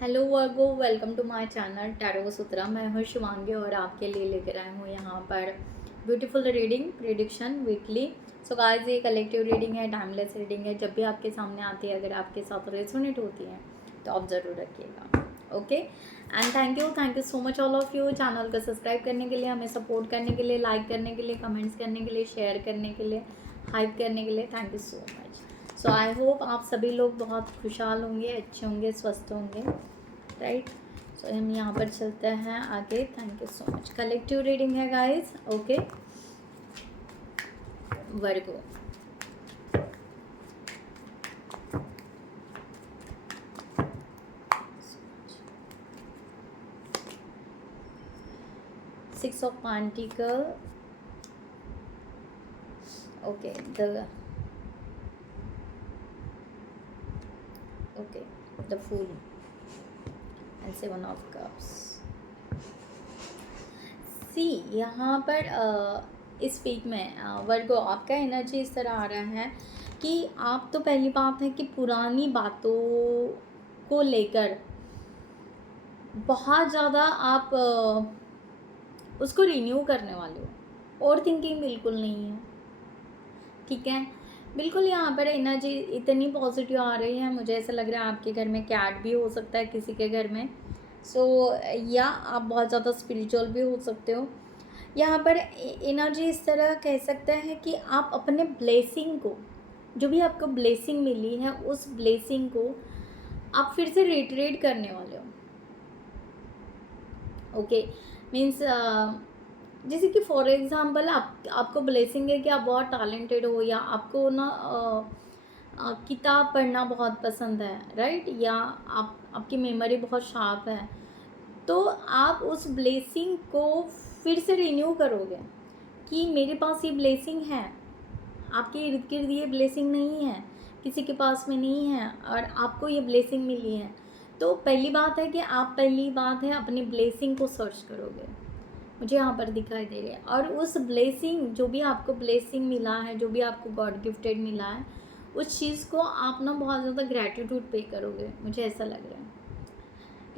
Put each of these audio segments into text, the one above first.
Hello Virgo, welcome to my channel tarot Sutra. मैं हूँ शिवांगी और आपके लिए लेकर आई हूँ यहाँ पर beautiful reading prediction weekly. So guys, ये कलेक्टिव रीडिंग है, टाइमलेस रीडिंग है। जब भी आपके सामने आती है, अगर आपके साथ रेजोनेट होती है तो आप ज़रूर रखिएगा। Okay, and thank you so much all of you. Channel को सब्सक्राइब करने के लिए, हमें सपोर्ट करने के लिए, लाइक करने के लिए, कमेंट्स करने के लिए, शेयर करने के लिए, हाइप करने के लिए thank you so much. So I hope आप सभी लोग बहुत खुशहाल होंगे, अच्छे होंगे, स्वस्थ होंगे, राइट। सो हम यहाँ पर चलते हैं आगे। Thank you so much. Collective reading है guys. Okay, Virgo. Six of pentacles. Okay, the fool and seven of cups. See यहाँ पर इस वीक में वर्गो आपका एनर्जी इस तरह आ रहा है कि आप तो पहली बात है कि पुरानी बातों को लेकर बहुत ज़्यादा आप उसको रिन्यू करने वाले हो। और थिंकिंग बिल्कुल नहीं है, ठीक है। बिल्कुल यहाँ पर एनर्जी इतनी पॉजिटिव आ रही है, मुझे ऐसा लग रहा है आपके घर में कैट भी हो सकता है, किसी के घर में। या आप बहुत ज़्यादा स्पिरिचुअल भी हो सकते हो। यहाँ पर एनर्जी इस तरह कह सकते हैं कि आप अपने ब्लेसिंग को, जो भी आपको ब्लेसिंग मिली है, उस ब्लेसिंग को आप फिर से रिट्रीट करने वाले हो। ओके, मीन्स जैसे कि फॉर एग्जांपल आपको ब्लेसिंग है कि आप बहुत टैलेंटेड हो, या आपको ना किताब पढ़ना बहुत पसंद है, राइट, या आपकी मेमोरी बहुत शार्प है, तो आप उस ब्लेसिंग को फिर से रिन्यू करोगे कि मेरे पास ये ब्लेसिंग है। आपके इर्द गिर्द ये ब्लेसिंग नहीं है, किसी के पास में नहीं है, और आपको ये ब्लेसिंग मिली है। तो पहली बात है अपनी ब्लेसिंग को सर्च करोगे, मुझे यहाँ पर दिखाई दे रही है। और उस ब्लेसिंग, जो भी आपको ब्लेसिंग मिला है, जो भी आपको गॉड गिफ्टेड मिला है, उस चीज़ को आप ना बहुत ज़्यादा ग्रैटिट्यूड पे करोगे, मुझे ऐसा लग रहा है।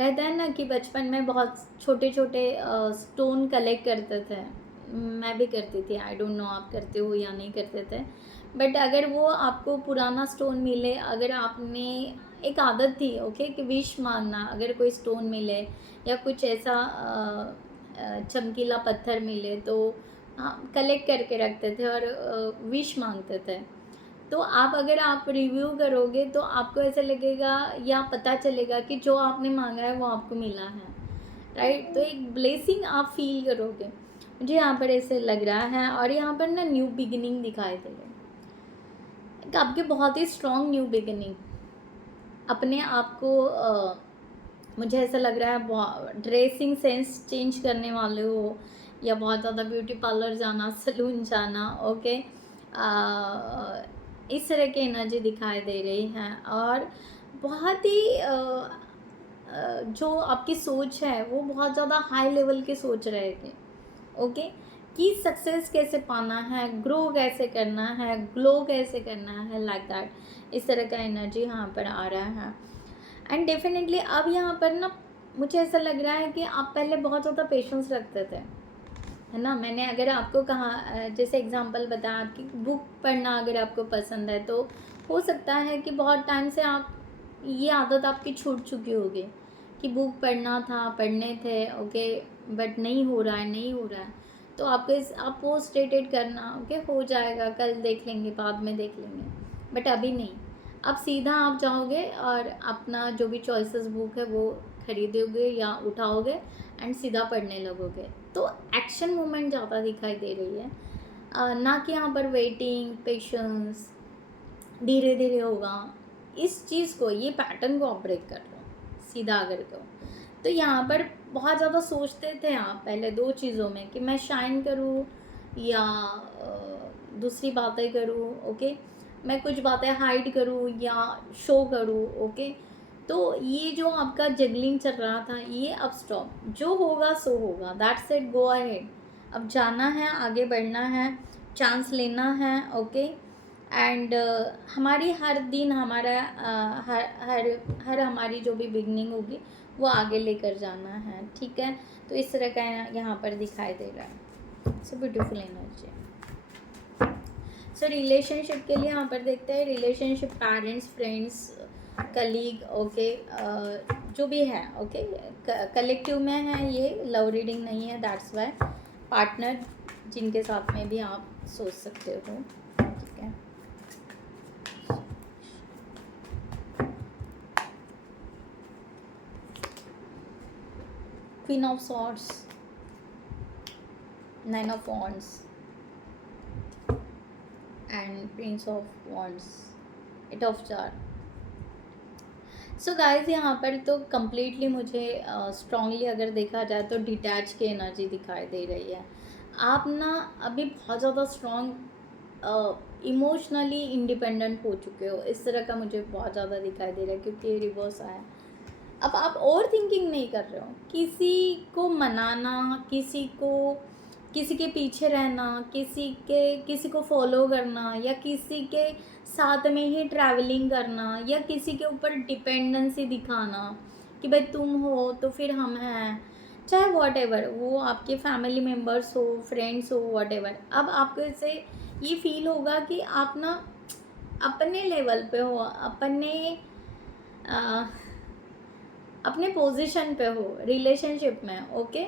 रहता है ना कि बचपन में बहुत छोटे छोटे स्टोन कलेक्ट करते थे, मैं भी करती थी। आई डोंट नो आप करते हो या नहीं करते थे, बट अगर वो आपको पुराना स्टोन मिले, अगर आपने एक आदत थी, ओके, कि विश मांगना, अगर कोई स्टोन मिले या कुछ ऐसा चमकीला पत्थर मिले तो कलेक्ट करके रखते थे और विश मांगते थे। तो अगर आप रिव्यू करोगे तो आपको ऐसा लगेगा या पता चलेगा कि जो आपने मांगा है वो आपको मिला है, राइट। तो एक ब्लेसिंग आप फील करोगे, मुझे यहाँ पर ऐसे लग रहा है। और यहाँ पर ना न्यू बिगिनिंग दिखाई दे रही है, आपके बहुत ही स्ट्रॉन्ग न्यू बिगिनिंग। अपने आप को मुझे ऐसा लग रहा है ड्रेसिंग सेंस चेंज करने वाले हो, या बहुत ज़्यादा ब्यूटी पार्लर जाना, सलून जाना, ओके। इस तरह की एनर्जी दिखाई दे रही है। और बहुत ही जो आपकी सोच है वो बहुत ज़्यादा हाई लेवल की सोच रहेगी, ओके, कि सक्सेस कैसे पाना है, ग्रो कैसे करना है, ग्लो कैसे करना है, लाइक दैट। इस तरह का एनर्जी यहाँ पर आ रहा है। एंड डेफिनेटली अब यहाँ पर ना मुझे ऐसा लग रहा है कि आप पहले बहुत ज़्यादा पेशेंस रखते थे, है ना। मैंने अगर आपको कहा, जैसे एग्जांपल बताया, आपकी बुक पढ़ना अगर आपको पसंद है तो हो सकता है कि बहुत टाइम से आप ये आदत आपकी छूट चुकी होगी कि बुक पढ़ना था, पढ़ने थे, ओके, बट नहीं हो रहा है। तो आप पोस्ट डेटेड करना, ओके, हो जाएगा, कल देख लेंगे, बाद में देख लेंगे, बट अभी नहीं। अब सीधा आप जाओगे और अपना जो भी चॉइसेस बुक है वो खरीदोगे या उठाओगे एंड सीधा पढ़ने लगोगे। तो एक्शन मूवमेंट ज़्यादा दिखाई दे रही है, ना कि यहाँ पर वेटिंग, पेशेंस, धीरे धीरे होगा। इस चीज़ को, ये पैटर्न को आप ब्रेक कर रहे हो, सीधा अगर कहो तो। यहाँ पर बहुत ज़्यादा सोचते थे आप पहले दो चीज़ों में, कि मैं शाइन करूँ या दूसरी बातें करूँ, ओके, मैं कुछ बातें हाइड करूँ या शो करूँ, ओके। तो ये जो आपका जगलिंग चल रहा था, ये अब स्टॉप, जो होगा सो होगा, दैट्स इट, गो अहेड। अब जाना है, आगे बढ़ना है, चांस लेना है, ओके। एंड हमारी हर दिन हमारा हर हर हर हमारी जो भी बिगनिंग होगी वो आगे लेकर जाना है, ठीक है। तो इस तरह का यहाँ पर दिखाई दे रहा है। It's beautiful energy. So relationship के लिए यहाँ पर देखते हैं, relationship parents, friends, colleague, okay, जो भी है, ओके, कलेक्टिव में है, ये लव रीडिंग नहीं है, दैट्स वाई। पार्टनर जिनके साथ में भी आप सोच सकते हो, ठीक है। Queen of swords, nine of wands and prince of wands, eight of jar. So guys यहाँ पर तो कम्प्लीटली मुझे स्ट्रांगली अगर देखा जाए तो डिटैच की एनर्जी दिखाई दे रही है। आप ना अभी बहुत ज़्यादा स्ट्रॉन्ग इमोशनली इंडिपेंडेंट हो चुके हो, इस तरह का मुझे बहुत ज़्यादा दिखाई दे रहा है, क्योंकि ये रिवर्स आया। अब आप ओवर थिंकिंग नहीं कर रहे हो, किसी को मनाना, किसी के पीछे रहना, किसी को फॉलो करना, या किसी के साथ में ही ट्रैवलिंग करना, या किसी के ऊपर डिपेंडेंसी दिखाना कि भाई तुम हो तो फिर हम हैं, चाहे वॉट एवर, वो आपके फैमिली मेम्बर्स हो, फ्रेंड्स हो, वॉट एवर। अब आपको इससे ये फील होगा कि आप ना अपने लेवल पे हो, अपने पोजीशन पे हो रिलेशनशिप में, ओके।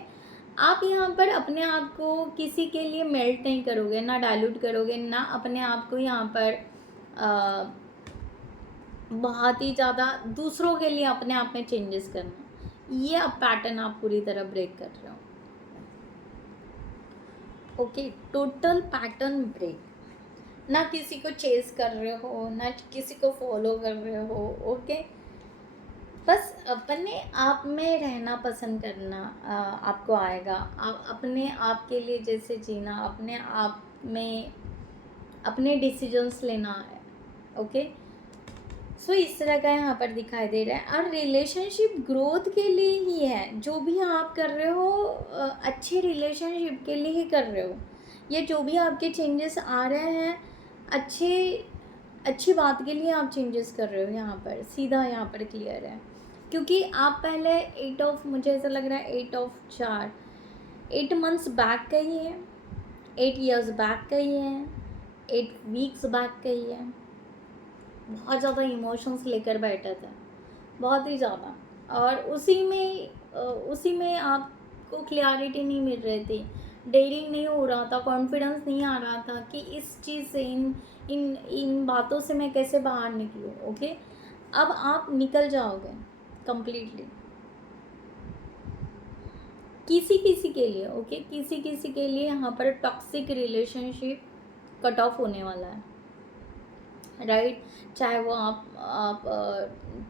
आप यहाँ पर अपने आप को किसी के लिए मेल्ट नहीं करोगे, ना डाइल्यूट करोगे, ना अपने आप को यहाँ पर बहुत ही ज़्यादा दूसरों के लिए अपने आप में चेंजेस करना। ये अब पैटर्न आप पूरी तरह ब्रेक कर रहे हो, ओके। टोटल पैटर्न ब्रेक, ना किसी को चेस कर रहे हो, ना किसी को फॉलो कर रहे हो, ओके। बस अपने आप में रहना पसंद करना आपको आएगा। आप अपने आप के लिए जैसे जीना, अपने आप में अपने डिसीजंस लेना है, ओके। सो इस तरह का यहाँ पर दिखाई दे रहा है। और रिलेशनशिप ग्रोथ के लिए ही है, जो भी आप कर रहे हो अच्छे रिलेशनशिप के लिए ही कर रहे हो। ये जो भी आपके चेंजेस आ रहे हैं अच्छी बात के लिए आप चेंजेस कर रहे हो, यहाँ पर सीधा यहाँ पर क्लियर है। क्योंकि आप पहले मुझे ऐसा लग रहा है 8 मंथ्स बैक का ही है, 8 years बैक का ही है, 8 weeks बैक का ही है। बहुत ज़्यादा इमोशंस लेकर बैठा था, बहुत ही ज़्यादा, और उसी में आपको क्लियरिटी नहीं मिल रही थी, डेयरिंग नहीं हो रहा था, कॉन्फिडेंस नहीं आ रहा था कि इस चीज़ से, इन बातों से मैं कैसे बाहर निकलूँ, ओके। अब आप निकल जाओगे कम्प्लीटली, किसी के लिए, ओके। किसी के लिए यहाँ पर टॉक्सिक रिलेशनशिप कट ऑफ होने वाला है, राइट। चाहे वो आप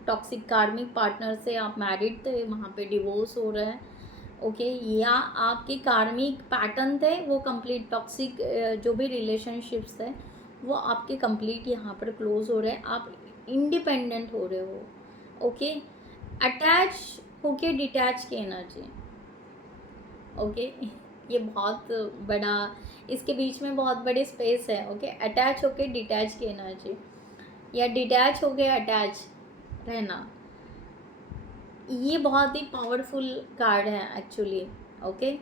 टॉक्सिक कार्मिक पार्टनर से आप मैरिड थे, वहाँ पे डिवोर्स हो रहा है, ओके, या आपके कार्मिक पैटर्न थे वो कंप्लीट टॉक्सिक, जो भी रिलेशनशिप्स थे वो आपके कंप्लीट यहाँ पर क्लोज हो रहे हैं, आप इंडिपेंडेंट हो रहे हो, ओके। अटैच होके डिटैच की एनर्जी, ओके। ये बहुत बड़ा, इसके बीच में बहुत बड़ी स्पेस है, ओके। अटैच होके डिटैच की एनर्जी, या डिटैच होके अटैच रहना, ये बहुत ही पावरफुल कार्ड है एक्चुअली, ओके।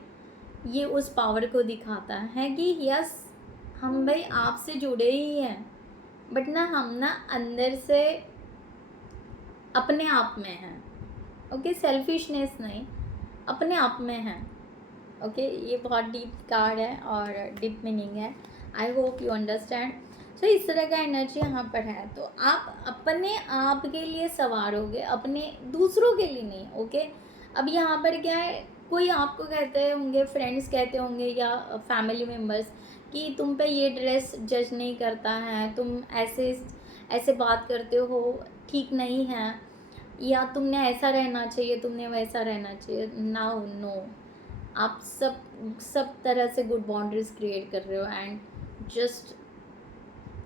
ये उस पावर को दिखाता है कि यस, हम भाई आपसे जुड़े ही हैं, बट ना हम ना अंदर से अपने आप में हैं, ओके। सेल्फिशनेस नहीं, अपने आप में हैं, ओके। ये बहुत डीप कार्ड है और डीप मीनिंग है, आई होप यू अंडरस्टैंड। सो इस तरह का एनर्जी यहाँ पर है, तो आप अपने आप के लिए संवारोगे, अपने दूसरों के लिए नहीं, ओके। अब यहाँ पर क्या है, कोई आपको कहते होंगे, फ्रेंड्स कहते होंगे या फैमिली मेम्बर्स, कि तुम पे ये ड्रेस जज नहीं करता है, तुम ऐसे बात करते हो, ठीक नहीं है, या तुमने ऐसा रहना चाहिए, तुमने वैसा रहना चाहिए। नाउ नो, आप सब तरह से गुड बाउंड्रीज क्रिएट कर रहे हो एंड जस्ट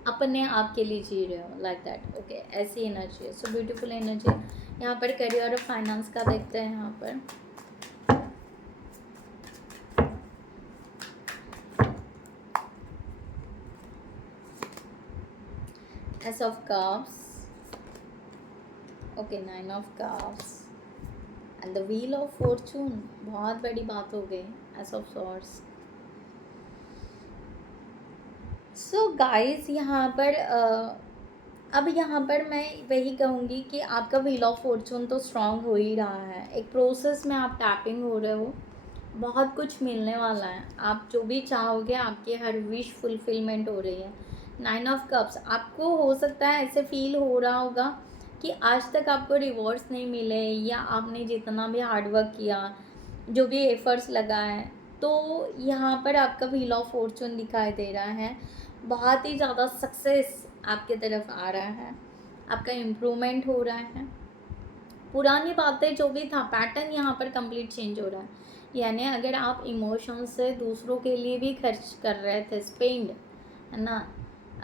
अपने आप के लिए जी रहे हो, लाइक दैट, ओके। ऐसी एनर्जी है, सो ब्यूटीफुल एनर्जी। यहाँ पर करियर और फाइनेंस का देखते हैं। यहाँ पर S of cups, okay, 9 of cups and the wheel of Fortune. बहुत बड़ी बात हो गई, S of swords. So guys यहाँ पर अब यहाँ पर मैं वही कहूँगी कि आपका व्हील ऑफ फॉर्चून तो स्ट्रांग हो ही रहा है, एक प्रोसेस में आप टैपिंग हो रहे हो, बहुत कुछ मिलने वाला है, आप जो भी चाहोगे आपकी हर विश फुलफिलमेंट हो रही है। 9 ऑफ कप्स, आपको हो सकता है ऐसे फील हो रहा होगा कि आज तक आपको रिवॉर्ड्स नहीं मिले, या आपने जितना भी हार्डवर्क किया, जो भी एफर्ट्स लगाए, तो यहाँ पर आपका व्हील ऑफ फॉर्चून दिखाई दे रहा है। बहुत ही ज़्यादा सक्सेस आपके तरफ आ रहा है, आपका इम्प्रूवमेंट हो रहा है, पुरानी बातें जो भी था पैटर्न यहाँ पर कंप्लीट चेंज हो रहा है। यानी अगर आप इमोशंस से दूसरों के लिए भी खर्च कर रहे थे, स्पेंड, है ना,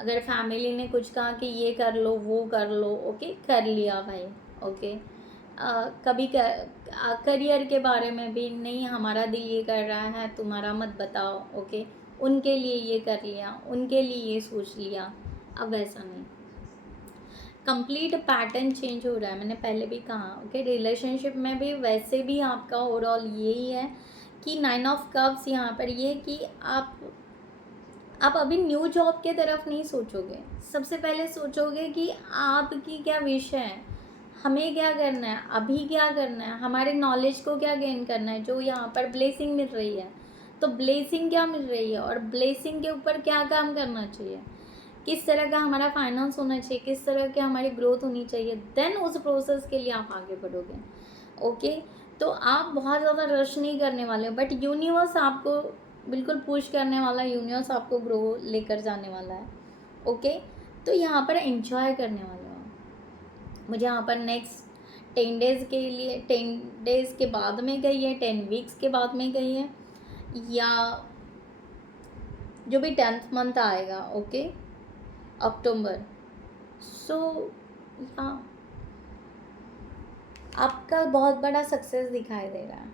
अगर फैमिली ने कुछ कहा कि ये कर लो वो कर लो, ओके, कर लिया भाई, ओके। कभी करियर के बारे में भी नहीं, हमारा दिल ये कर रहा है तुम्हारा मत बताओ, ओके, उनके लिए ये कर लिया, उनके लिए ये सोच लिया। अब वैसा नहीं, कंप्लीट पैटर्न चेंज हो रहा है, मैंने पहले भी कहा, ओके। रिलेशनशिप में भी वैसे भी आपका ओवरऑल यही है कि 9 ऑफ कप्स यहाँ पर ये कि आप अभी न्यू जॉब के तरफ नहीं सोचोगे, सबसे पहले सोचोगे कि आपकी क्या विश है, हमें क्या करना है, अभी क्या करना है, हमारे नॉलेज को क्या गेन करना है, जो यहाँ पर ब्लेसिंग मिल रही है, तो ब्लेसिंग क्या मिल रही है और ब्लेसिंग के ऊपर क्या काम करना चाहिए, किस तरह का हमारा फाइनेंस होना चाहिए, किस तरह की हमारी ग्रोथ होनी चाहिए, देन उस प्रोसेस के लिए आप आगे बढ़ोगे, ओके। तो आप बहुत ज़्यादा रश नहीं करने वाले, बट यूनिवर्स आपको बिल्कुल पुश करने वाला है, यूनिवर्स आपको ग्रो लेकर जाने वाला है, ओके। तो यहाँ पर एंजॉय करने वाले हो। मुझे यहाँ पर नेक्स्ट 10 डेज़ के लिए, 10 डेज़ के बाद में गई है, 10 वीक्स के बाद में गई है, या जो भी 10th मंथ आएगा, ओके, अक्टूबर। सो हाँ, आपका बहुत बड़ा सक्सेस दिखाई दे रहा है।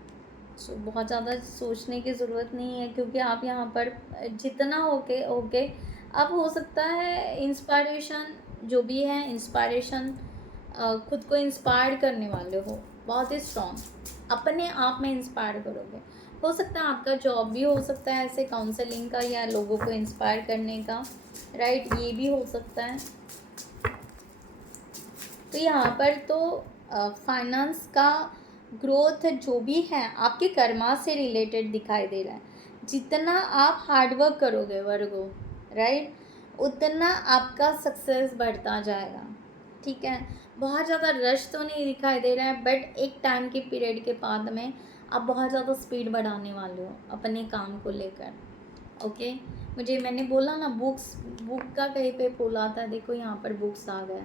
सो बहुत ज़्यादा सोचने की ज़रूरत नहीं है, क्योंकि आप यहाँ पर जितना ओके अब हो सकता है इंस्पायरेशन जो भी है, इंस्पायरेशन खुद को इंस्पायर करने वाले हो, बहुत ही स्ट्रॉन्ग, अपने आप में इंस्पायर करोगे। हो सकता है आपका जॉब भी हो सकता है ऐसे काउंसलिंग का, या लोगों को इंस्पायर करने का, राइट, ये भी हो सकता है। तो यहाँ पर तो फाइनेंस का ग्रोथ जो भी है आपके कर्मा से रिलेटेड दिखाई दे रहा है। जितना आप हार्डवर्क करोगे वर्गो, राइट, उतना आपका सक्सेस बढ़ता जाएगा, ठीक है। बहुत ज़्यादा रश तो नहीं दिखाई दे रहा है, बट एक टाइम के पीरियड के बाद में आप बहुत ज़्यादा स्पीड बढ़ाने वाले हो अपने काम को लेकर, ओके। मैंने बोला ना, बुक का कहीं पे बोला था, देखो यहाँ पर बुक्स आ गए,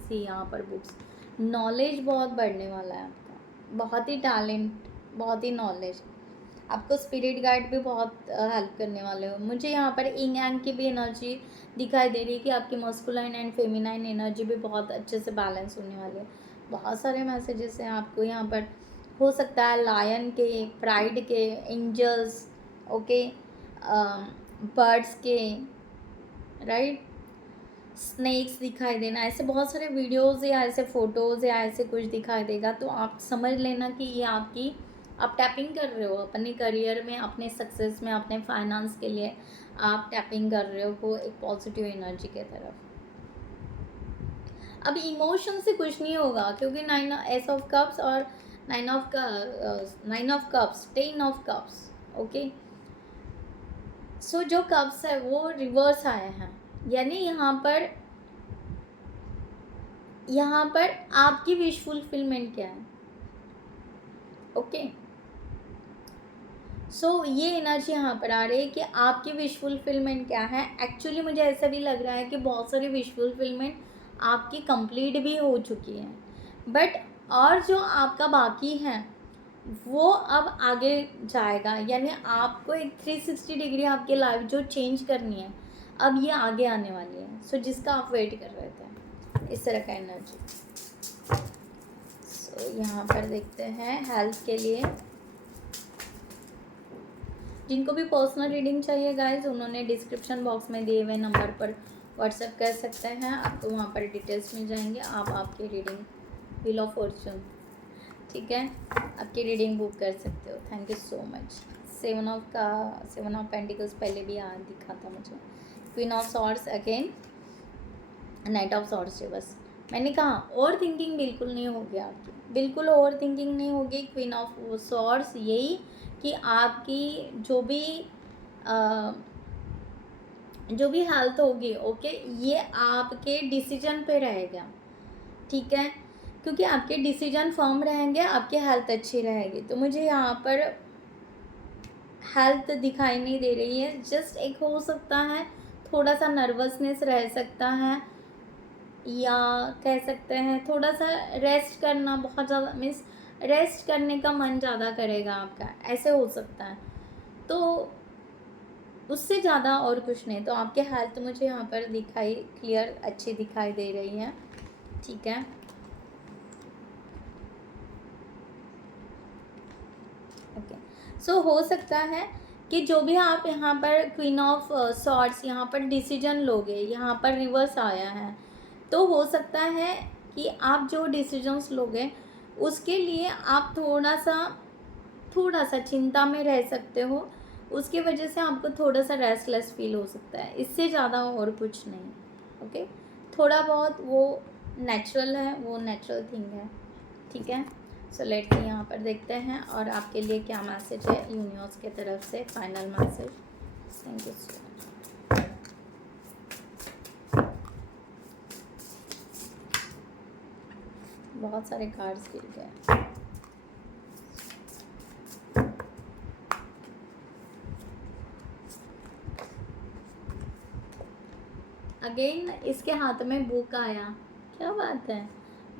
सी यहाँ पर बुक्स, नॉलेज बहुत बढ़ने वाला है आपका, बहुत ही टैलेंट, बहुत ही नॉलेज, आपको स्पिरिट गाइड भी बहुत हेल्प करने वाले हो। मुझे यहाँ पर इंग एंग की भी एनर्जी दिखाई दे रही है कि आपकी मस्कुलाइन एंड फेमिनाइन एनर्जी भी बहुत अच्छे से बैलेंस होने वाली है। बहुत सारे मैसेजेस हैं आपको यहाँ पर, हो सकता है लायन के, प्राइड के, एंजल्स, ओके, बर्ड्स के, राइट, स्नेक्स दिखाई देना, ऐसे बहुत सारे वीडियोस या ऐसे फ़ोटोज़ या ऐसे कुछ दिखाई देगा, तो आप समझ लेना कि ये आप टैपिंग कर रहे हो अपने करियर में, अपने सक्सेस में, अपने फाइनेंस के लिए आप टैपिंग कर रहे हो एक पॉजिटिव एनर्जी के तरफ। अब इमोशन से कुछ नहीं होगा, क्योंकि 9 एस ऑफ कप्स और 9 of cups 10 of cups, okay. So जो कप्स है वो रिवर्स आए हैं, यानी यहाँ पर आपकी विश फुलफिलमेंट क्या है, ओके। सो ये एनर्जी यहाँ पर आ रही है कि आपकी विश फुलफिलमेंट क्या है। एक्चुअली मुझे ऐसा भी लग रहा है कि बहुत सारी विश फुलफिलमेंट आपकी कंप्लीट भी हो चुकी है, बट और जो आपका बाकी है वो अब आगे जाएगा, यानी आपको एक 360 डिग्री आपकी लाइफ जो चेंज करनी है, अब ये आगे आने वाली है। सो जिसका आप वेट कर रहे थे, इस तरह का एनर्जी। सो यहाँ पर देखते हैं हेल्थ के लिए, जिनको भी पर्सनल रीडिंग चाहिए गाइज, उन्होंने डिस्क्रिप्शन बॉक्स में दिए हुए नंबर पर व्हाट्सएप कर सकते हैं, आपको वहाँ पर डिटेल्स मिल जाएंगे। आप आपकी रीडिंग व्हील ऑफ फॉर्चून, ठीक है, आपकी रीडिंग बुक कर सकते हो। Thank you so much. 7 of pentacles पहले भी दिखा था मुझे। Queen of swords again, night of swords है। बस मैंने कहा ओवर थिंकिंग बिल्कुल नहीं होगी आपकी, बिल्कुल ओवर थिंकिंग नहीं होगी। क्वीन ऑफ सॉर्ड्स यही कि आपकी जो भी हेल्थ होगी, ओके, ये आपके डिसीजन पे रहेगा, ठीक है, क्योंकि आपके डिसीजन फर्म रहेंगे, आपकी हेल्थ अच्छी रहेगी। तो मुझे यहाँ पर हेल्थ दिखाई नहीं दे रही है, जस्ट एक हो सकता है थोड़ा सा नर्वसनेस रह सकता है, या कह सकते हैं थोड़ा सा रेस्ट करना, बहुत ज़्यादा मीन्स रेस्ट करने का मन ज़्यादा करेगा आपका, ऐसे हो सकता है। तो उससे ज़्यादा और कुछ नहीं। तो आपके हेल्थ मुझे यहाँ पर दिखाई क्लियर अच्छी दिखाई दे रही है, ठीक है। ओके, सो हो सकता है कि जो भी आप यहाँ पर क्वीन ऑफ सॉर्ड्स यहाँ पर डिसीजन लोगे, यहाँ पर रिवर्स आया है, तो हो सकता है कि आप जो डिसीजंस लोगे उसके लिए आप थोड़ा सा चिंता में रह सकते हो, उसकी वजह से आपको थोड़ा सा रेस्टलेस फील हो सकता है, इससे ज़्यादा और कुछ नहीं। ओके, थोड़ा बहुत वो नेचुरल है, वो नेचुरल थिंग है, ठीक है। सो लेट्स यहाँ पर देखते हैं और आपके लिए क्या मैसेज है यूनिवर्स के तरफ से, final message. Thank you so much. बहुत सारे कार्ड्स गिर गए। अगेन इसके हाथ में बुक आया, क्या बात है,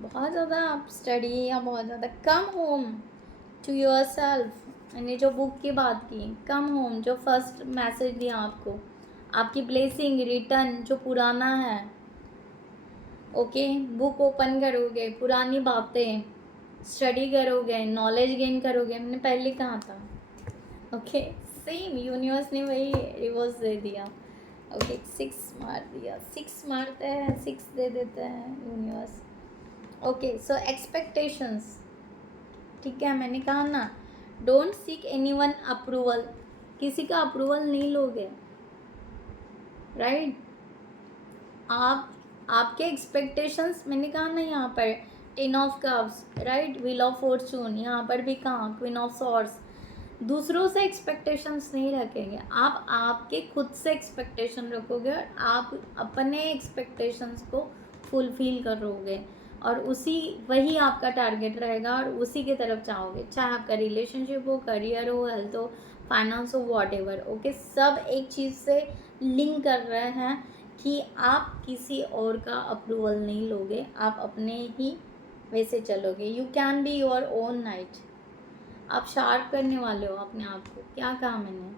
बहुत ज़्यादा आप स्टडी या बहुत ज़्यादा come home to yourself. मैंने जो बुक की बात की, कम होम, जो फर्स्ट मैसेज दिया आपको, आपकी ब्लेसिंग रिटर्न जो पुराना है, ओके, बुक ओपन करोगे, पुरानी बातें स्टडी करोगे, नॉलेज गेन करोगे, मैंने पहले कहा था, ओके। सेम यूनिवर्स ने वही रिवर्स दे दिया, ओके। 6 मार दिया, 6 मारते हैं 6 दे देते हैं यूनिवर्स, ओके। सो एक्सपेक्टेशंस, ठीक है, मैंने कहा ना, डोंट सीक एनीवन अप्रूवल, किसी का अप्रूवल नहीं लोगे, राइट। आपके एक्सपेक्टेशंस, मैंने कहा ना यहाँ पर 10 of cups, right, wheel of Fortune, यहाँ पर भी कहा क्वीन ऑफ सॉर्ड्स। दूसरों से एक्सपेक्टेशंस नहीं रखेंगे आप, आपके खुद से एक्सपेक्टेशन रखोगे और आप अपने एक्सपेक्टेशंस को फुलफिल करोगे, और वही आपका टारगेट रहेगा और उसी की तरफ चाहोगे, चाहे आपका रिलेशनशिप हो, करियर हो, हेल्थ हो, फाइनेंस हो, वॉटएवर, ओके। सब एक चीज़ से लिंक कर रहे हैं कि आप किसी और का अप्रूवल नहीं लोगे, आप अपने ही वैसे चलोगे। You can be your own night, आप शार्प करने वाले हो अपने आप को। क्या कहा मैंने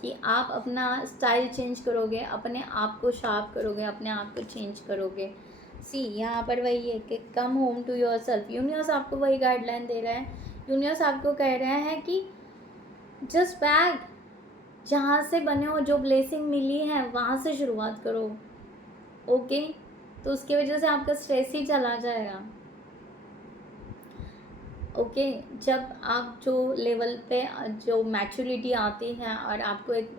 कि आप अपना स्टाइल चेंज करोगे, अपने आप को शार्प करोगे, अपने आप को चेंज करोगे। सी यहाँ पर वही है कि come home to yourself, universe आपको वही गाइडलाइन दे रहा है। यूनिवर्स आपको कह रहे हैं कि जस्ट बैक, जहाँ से बने हो, जो ब्लेसिंग मिली है वहाँ से शुरुआत करो, ओके। तो उसकी वजह से आपका स्ट्रेस ही चला जाएगा, ओके। जब आप जो लेवल पे जो मैच्योरिटी आती है और आपको एक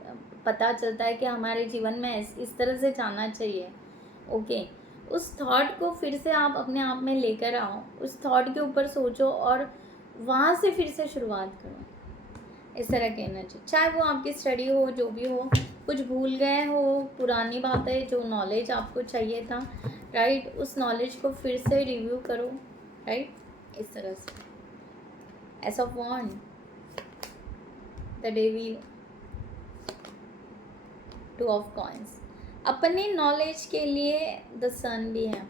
पता चलता है कि हमारे जीवन में इस तरह से जाना चाहिए, ओके, उस थॉट को फिर से आप अपने आप में लेकर आओ, उस थॉट के ऊपर सोचो और वहाँ से फिर से शुरुआत करो, इस तरह की एनर्जी। चाहे वो आपकी स्टडी हो, जो भी हो, कुछ भूल गए हो, पुरानी बातें, जो नॉलेज आपको चाहिए था, राइट, उस नॉलेज को फिर से रिव्यू करो, राइट, इस तरह से। Ace of wand, the devil, 2 of coins. अपने नॉलेज के लिए द सन भी है,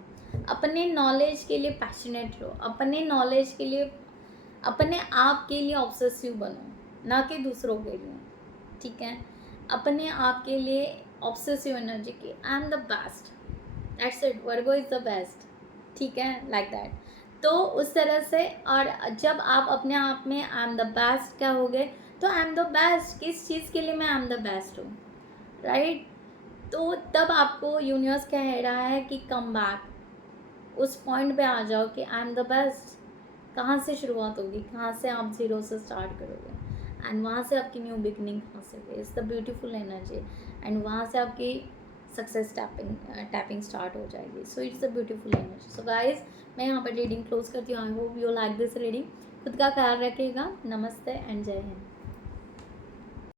अपने नॉलेज के लिए पैशनेट रहो, अपने नॉलेज के लिए, अपने आप के लिए ऑब्सेसिव बनो, ना कि दूसरों के लिए, ठीक है। अपने आप के लिए ऑब्सेसिव एनर्जी की, I am the best, that's it, Virgo is the best, ठीक है, लाइक दैट। तो उस तरह से, और जब आप अपने आप में आई एम द बेस्ट कहोगे, तो आई एम द बेस्ट, किस चीज़ के लिए मैं आई एम द बेस्ट हूँ, राइट। तो तब आपको यूनिवर्स कह रहा है कि कम बैक, उस पॉइंट पे आ जाओ कि आई एम द बेस्ट। कहाँ से शुरुआत होगी, कहाँ से आप ज़ीरो से स्टार्ट करोगे, एंड वहाँ से आपकी न्यू बिगनिंग कहाँ से होगी। It's the beautiful energy, and वहाँ से आपकी सक्सेस टैपिंग स्टार्ट हो जाएगी। So it's a beautiful energy. So guys, मैं यहाँ पर रीडिंग क्लोज करती हूँ। I hope you like this reading. खुद का ख्याल रखिएगा। नमस्ते एंड जय हिंद।